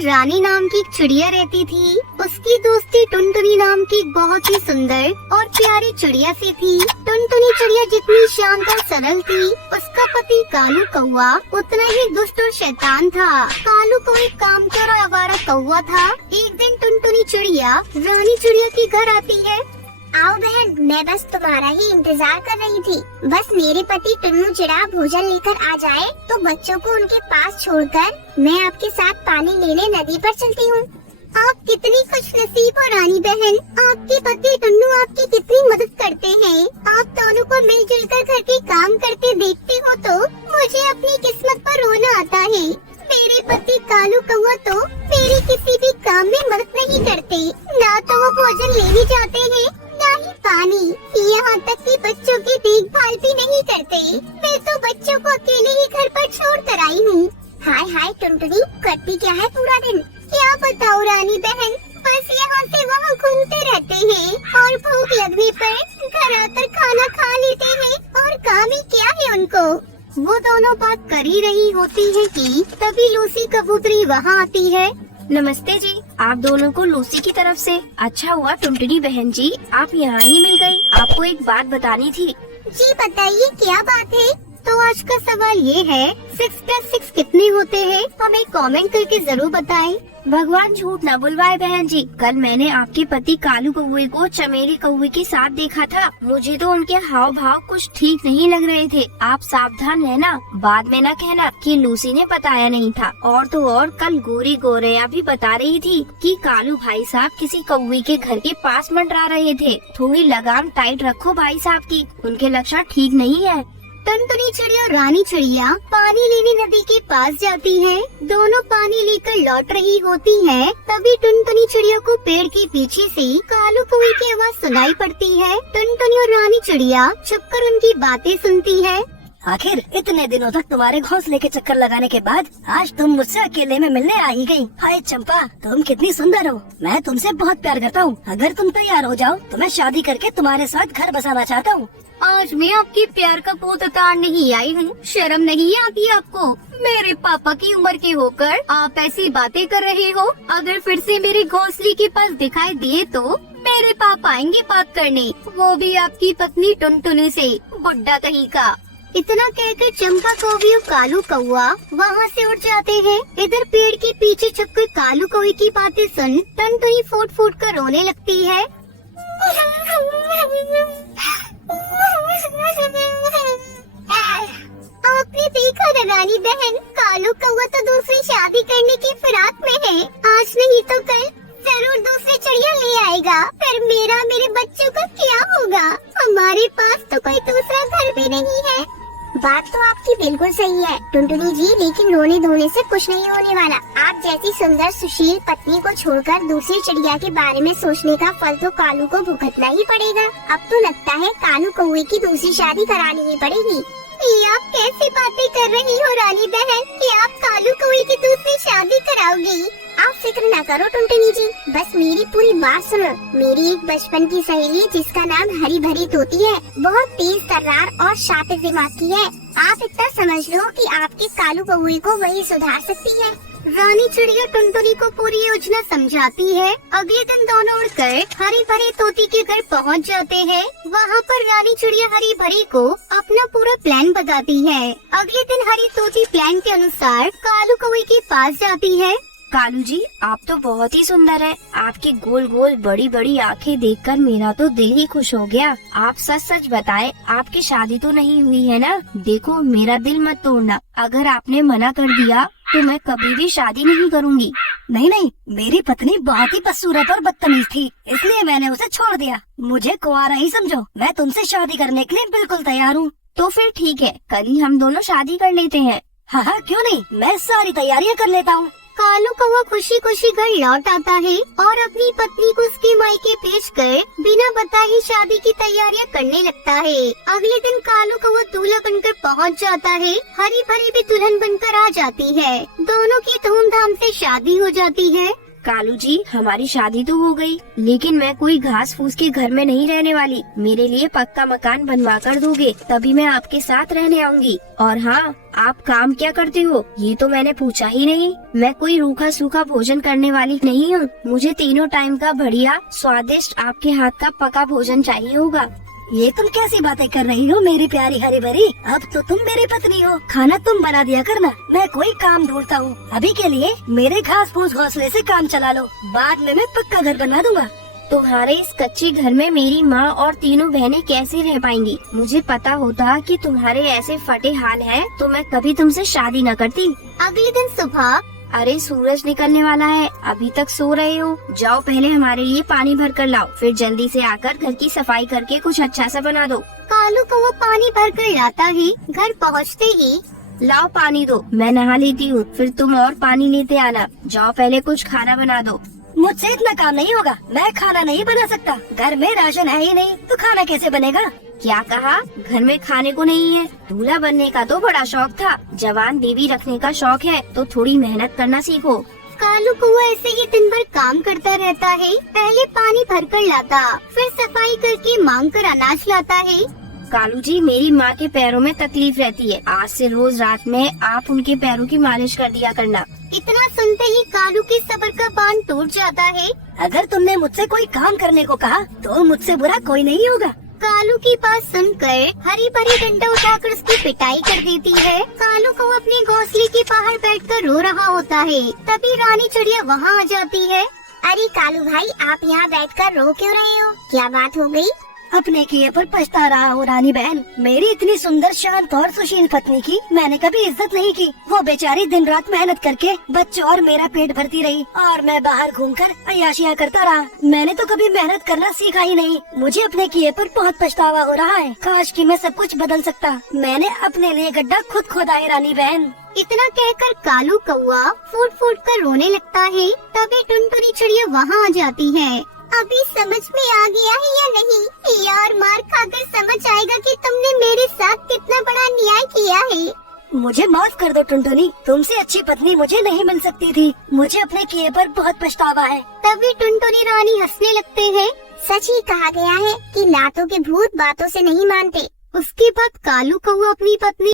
में रानी नाम की एक चिड़िया रहती थी। उसकी दोस्ती टुनटुनी नाम की एक बहुत ही सुंदर और प्यारी चिड़िया से थी। टुनटुनी चिड़िया जितनी शांत और सरल थी, उसका पति कालू कौआ उतना ही दुष्ट और शैतान था। कालू कौआ एक कामचोर और आवारा कौआ था। एक दिन टुनटुनी चिड़िया रानी चिड़िया के घर आती है। आओ बहन, मैं बस तुम्हारा ही इंतजार कर रही थी। बस मेरे पति टुन्नू चिड़ा भोजन लेकर आ जाए तो बच्चों को उनके पास छोड़कर मैं आपके साथ पानी लेने नदी पर चलती हूँ। आप कितनी खुशनसीब हो रानी बहन। आपके पति टुन्नू आपकी कितनी मदद करते हैं। आप दोनों को मिलजुल कर घर के काम करते देखते हो तो मुझे अपनी किस्मत पर रोना आता है। मेरे पति कालू कौआ तो मेरे किसी भी काम में मदद नहीं करते। ना तो वो भोजन लेने जाते हैं, ना ही पानी, यहाँ तक कि बच्चों की देखभाल भी नहीं करते। मैं तो बच्चों को अकेले ही घर पर छोड़ कर आई हूँ। हाय हाय टुनटुनी, करती क्या है पूरा दिन? क्या बताओ रानी बहन, बस यहाँ से वहाँ घूमते रहते हैं और भूख लगने पर घर आकर खाना खा लेते हैं और काम ही क्या है उनको। वो दोनों बात कर ही रही होती है कि तभी लूसी कबूतरी वहाँ आती है। नमस्ते जी, आप दोनों को लूसी की तरफ से। अच्छा हुआ टुनटुनी बहन जी, आप यहाँ ही मिल गई। आपको एक बात बतानी थी। जी बताइए, क्या बात है? तो आज का सवाल ये है, 6+6 कितने होते हैं? हमें कमेंट करके जरूर बताएं। भगवान झूठ न बुलवाए बहन जी, कल मैंने आपके पति कालू कौवे को चमेली कौवे के साथ देखा था। मुझे तो उनके हाव भाव कुछ ठीक नहीं लग रहे थे। आप सावधान रहना, बाद में न कहना कि लूसी ने बताया नहीं था। और तो और कल गोरी गोरैया भी बता रही थी कि कालू भाई साहब किसी कौवे के घर के पास मंडरा रहे थे। थोड़ी लगाम टाइट रखो भाई साहब की, उनके लक्षण ठीक नहीं है। टुनटुनी चिड़िया और रानी चिड़िया पानी लेने नदी के पास जाती हैं। दोनों पानी लेकर लौट रही होती हैं। तभी टुनटुनी चिड़िया को पेड़ के पीछे से कालू कौवे की आवाज सुनाई पड़ती है। टुनटुनी और रानी चिड़िया छुपकर उनकी बातें सुनती है। आखिर इतने दिनों तक तुम्हारे घोंसले के चक्कर लगाने के बाद आज तुम मुझसे अकेले में मिलने आ ही गई। हाय चंपा, तुम कितनी सुंदर हो। मैं तुमसे बहुत प्यार करता हूँ। अगर तुम तैयार हो जाओ तो मैं शादी करके तुम्हारे साथ घर बसाना चाहता हूँ। आज मैं आपके प्यार का पोत उतारने ही आई हूँ। शर्म नहीं आती आपको? मेरे पापा की उम्र के होकर आप ऐसी बातें कर रहे हो। अगर फिर से मेरे घोंसले के पास दिखाई दिए तो मेरे पापा आएंगे बात करने, वो भी आपकी पत्नी टुनटुनी से, बुड्ढा कहीं का। इतना कहकर चंपा कौवी और कालू कौवा वहाँ से उड़ जाते हैं। इधर पेड़ के पीछे छुपकर कालू कौवे की बातें सुन टुनटुनी फूट फूट कर रोने लगती है। आपने देखा ना रानी बहन, कालू कौवा तो दूसरी शादी करने की फिराक में है। आज नहीं तो कल जरूर दूसरी चिड़िया ले आएगा। फिर मेरे बच्चों का क्या होगा? हमारे पास तो कोई दूसरा घर भी नहीं है। बात तो आपकी बिल्कुल सही है टुनटुनी जी, लेकिन रोने धोने से कुछ नहीं होने वाला। आप जैसी सुंदर सुशील पत्नी को छोड़कर दूसरी चिड़िया के बारे में सोचने का फल तो कालू को भुगतना ही पड़ेगा। अब तो लगता है कालू कौवे की दूसरी शादी करानी ही पड़ेगी। ये आप कैसी बातें कर रही हो रानी बहन कि आप कालू कौवे की दूसरी शादी कराओगी? आप फिक्र न करो टुनटुनी जी, बस मेरी पूरी बात सुनो। मेरी एक बचपन की सहेली जिसका नाम हरी भरी तोती है, बहुत तेज तर्रार और शातिर दिमाग की है। आप इतना समझ लो कि आपके कालू कौवे को वही सुधार सकती है। रानी चिड़िया टुनटुनी को पूरी योजना समझाती है। अगले दिन दोनों उड़कर हरी भरी तोती के घर पहुंच जाते हैं। वहाँ पर रानी चिड़िया हरी भरी को अपना पूरा प्लान बताती है। अगले दिन हरी तोती प्लान के अनुसार कालू कौवे के पास जाती है। कालू जी, आप तो बहुत ही सुंदर है। आपकी गोल गोल बड़ी बड़ी आंखें देखकर मेरा तो दिल ही खुश हो गया। आप सच सच बताएं, आपकी शादी तो नहीं हुई है ना? देखो, मेरा दिल मत तोड़ना। अगर आपने मना कर दिया तो मैं कभी भी शादी नहीं करूंगी। नहीं, मेरी पत्नी बहुत ही बदसूरत और बदतमीज थी, इसलिए मैंने उसे छोड़ दिया। मुझे कुंवारा ही समझो। मैं तुमसे शादी करने के लिए बिल्कुल तैयार हूँ। तो फिर ठीक है, कल ही हम दोनों शादी कर लेते हैं। हाँ, क्यों नहीं, मैं सारी तैयारियाँ कर लेता हूँ। कालू कौवा खुशी खुशी घर लौट आता है और अपनी पत्नी को उसके मायके भेजकर बिना बताए शादी की तैयारियां करने लगता है। अगले दिन कालू कौवा दूल्हा बनकर पहुंच जाता है। हरी भरी भी दुल्हन बनकर आ जाती है। दोनों की धूमधाम से शादी हो जाती है। कालू जी, हमारी शादी तो हो गई, लेकिन मैं कोई घास फूस के घर में नहीं रहने वाली। मेरे लिए पक्का मकान बनवा कर दोगे तभी मैं आपके साथ रहने आऊंगी। और हाँ, आप काम क्या करते हो ये तो मैंने पूछा ही नहीं। मैं कोई रूखा सूखा भोजन करने वाली नहीं हूँ। मुझे तीनों टाइम का बढ़िया स्वादिष्ट आपके हाथ का पका भोजन चाहिए होगा। ये तुम कैसी बातें कर रही हो मेरी प्यारी हरी भरी? अब तो तुम मेरी पत्नी हो, खाना तुम बना दिया करना, मैं कोई काम ढूंढता हूँ। अभी के लिए मेरे घास फूस घोंसले से काम चला लो, बाद में मैं पक्का घर बनवा दूंगा। तुम्हारे इस कच्चे घर में मेरी माँ और तीनों बहनें कैसे रह पाएंगी? मुझे पता होता कि तुम्हारे ऐसे फटे हाल हैं तो मैं कभी तुमसे शादी न करती। अगले दिन सुबह अरे सूरज निकलने वाला है, अभी तक सो रहे हो? जाओ पहले हमारे लिए पानी भर कर लाओ, फिर जल्दी से आकर घर की सफाई करके कुछ अच्छा सा बना दो। कालू कौवा पानी भर कर लाता ही घर पहुँचते ही लाओ पानी दो, मैं नहा लेती हूँ, फिर तुम और पानी लेते आना। जाओ पहले कुछ खाना बना दो। मुझसे इतना काम नहीं होगा, मैं खाना नहीं बना सकता, घर में राशन है ही नहीं तो खाना कैसे बनेगा? क्या कहा? घर में खाने को नहीं है? दूल्हा बनने का तो बड़ा शौक था, जवान बीवी रखने का शौक है तो थोड़ी मेहनत करना सीखो। कालू कौवा ऐसे ही दिन भर काम करता रहता है। पहले पानी भर कर लाता, फिर सफाई करके मांग कर अनाज लाता है। कालू जी, मेरी माँ के पैरों में तकलीफ रहती है, आज से रोज रात में आप उनके पैरों की मालिश कर दिया करना। इतना सुनते ही कालू के सब्र का बांध टूट जाता है। अगर तुमने मुझसे कोई काम करने को कहा तो मुझसे बुरा कोई नहीं होगा। कालू की बात सुनकर हरी भरी डंडा उठाकर उसकी पिटाई कर देती है। कालू को अपने घोंसले के बाहर बैठकर रो रहा होता है। तभी रानी चिड़िया वहाँ आ जाती है। अरे कालू भाई, आप यहाँ बैठकर रो क्यों रहे हो? क्या बात हो गई? अपने किए पर पछता रहा हूँ रानी बहन। मेरी इतनी सुंदर शांत और सुशील पत्नी की मैंने कभी इज्जत नहीं की। वो बेचारी दिन रात मेहनत करके बच्चों और मेरा पेट भरती रही और मैं बाहर घूमकर अय्याशियाँ करता रहा। मैंने तो कभी मेहनत करना सीखा ही नहीं। मुझे अपने किए पर बहुत पछतावा हो रहा है। काश कि मैं सब कुछ बदल सकता। मैंने अपने लिए गड्ढा खुद खोदा है रानी बहन। इतना कहकर कालू कौवा फूट फूट कर रोने लगता है। तभी टुनटुनी चिड़िया वहाँ आ जाती है। अभी समझ में आ गया है या नहीं? यार मार खाकर समझ आएगा कि तुमने मेरे साथ कितना बड़ा अन्याय किया है। मुझे माफ कर दो टुनटुनी, तुमसे अच्छी पत्नी मुझे नहीं मिल सकती थी। मुझे अपने किए पर बहुत पछतावा है। तभी टुनटुनी रानी हंसने लगते हैं। सच ही कहा गया है कि लातों के भूत बातों से नहीं मानते। उसके बाद कालू कौवा अपनी पत्नी